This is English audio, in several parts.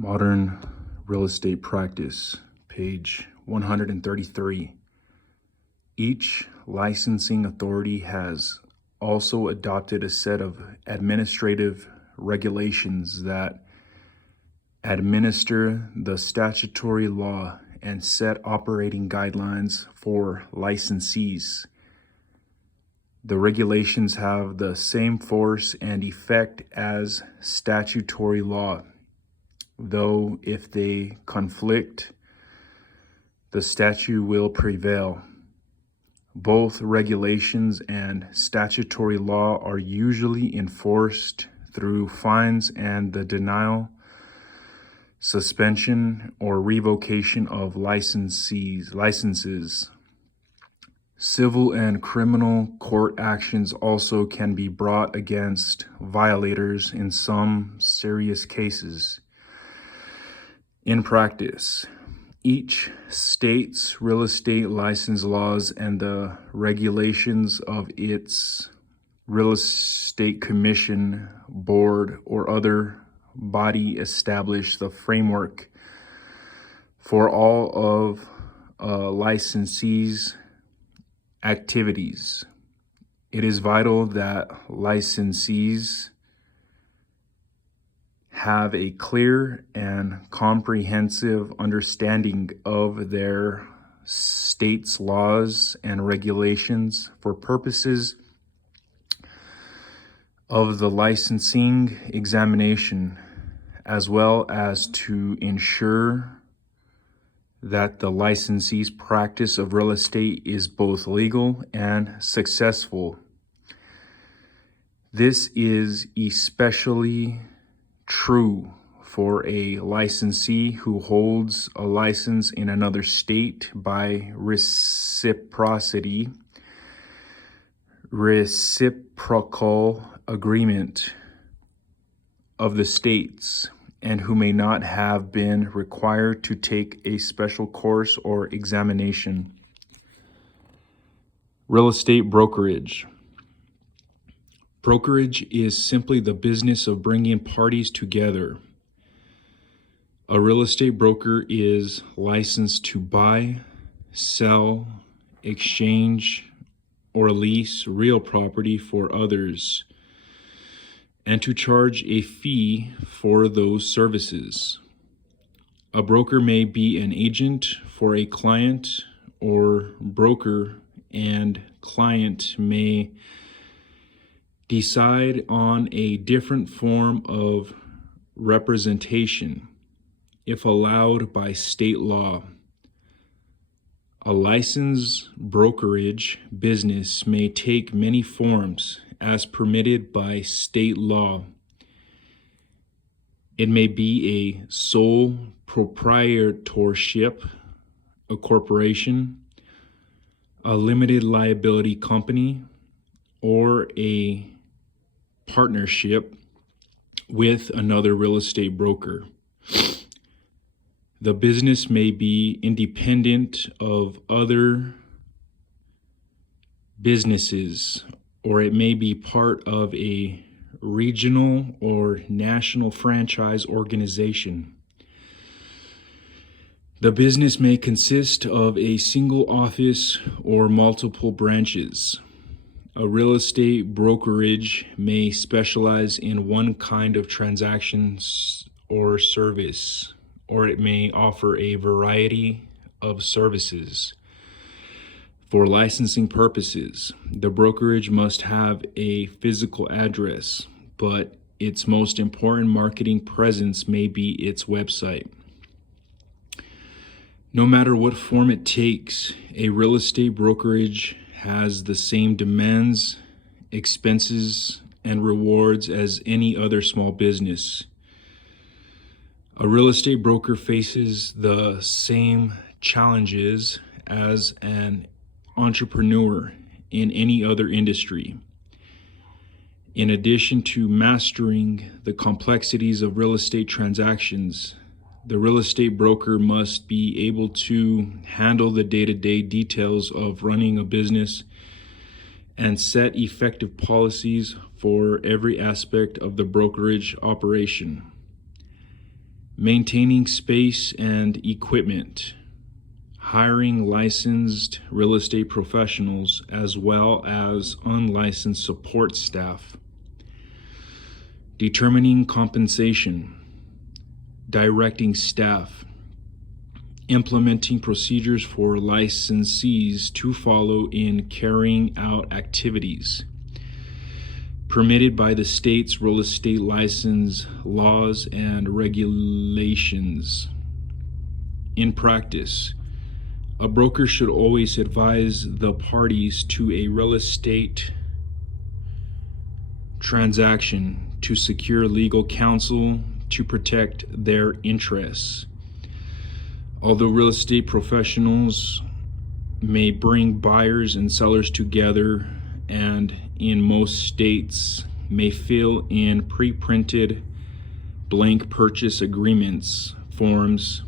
Modern Real Estate Practice, page 133. Each licensing authority has also adopted a set of administrative regulations that administer the statutory law and set operating guidelines for licensees. The regulations have the same force and effect as statutory law, though if they conflict, the statute will prevail. Both regulations and statutory law are usually enforced through fines and the denial, suspension, or revocation of licenses. Civil and criminal court actions also can be brought against violators in some serious cases. In practice, each state's real estate license laws and the regulations of its real estate commission, board, or other body establish the framework for all of a licensee's activities. It is vital that licensees have a clear and comprehensive understanding of their state's laws and regulations for purposes of the licensing examination, as well as to ensure that the licensee's practice of real estate is both legal and successful. This is especially true for a licensee who holds a license in another state by reciprocal agreement of the states, and who may not have been required to take a special course or examination. Real estate brokerage. Brokerage is simply the business of bringing parties together. A real estate broker is licensed to buy, sell, exchange, or lease real property for others, and to charge a fee for those services. A broker may be an agent for a client, or broker and client may decide on a different form of representation if allowed by state law. A licensed brokerage business may take many forms as permitted by state law. It may be a sole proprietorship, a corporation, a limited liability company, or a partnership with another real estate broker. The business may be independent of other businesses, or it may be part of a regional or national franchise organization. The business may consist of a single office or multiple branches. A real estate brokerage may specialize in one kind of transactions or service, or it may offer a variety of services. For licensing purposes, the brokerage must have a physical address, but its most important marketing presence may be its website. No matter what form it takes, a real estate brokerage has the same demands, expenses, and rewards as any other small business. A real estate broker faces the same challenges as an entrepreneur in any other industry. In addition to mastering the complexities of real estate transactions, the real estate broker must be able to handle the day-to-day details of running a business and set effective policies for every aspect of the brokerage operation. maintaining space and equipment, hiring licensed real estate professionals as well as unlicensed support staff, determining compensation, directing staff, implementing procedures for licensees to follow in carrying out activities permitted by the state's real estate license laws and regulations. In practice, a broker should always advise the parties to a real estate transaction to secure legal counsel to protect their interests. Although real estate professionals may bring buyers and sellers together and in most states may fill in pre-printed blank purchase agreements forms,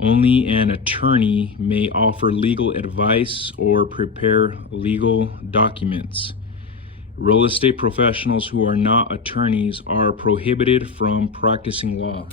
only an attorney may offer legal advice or prepare legal documents. Real estate professionals who are not attorneys are prohibited from practicing law.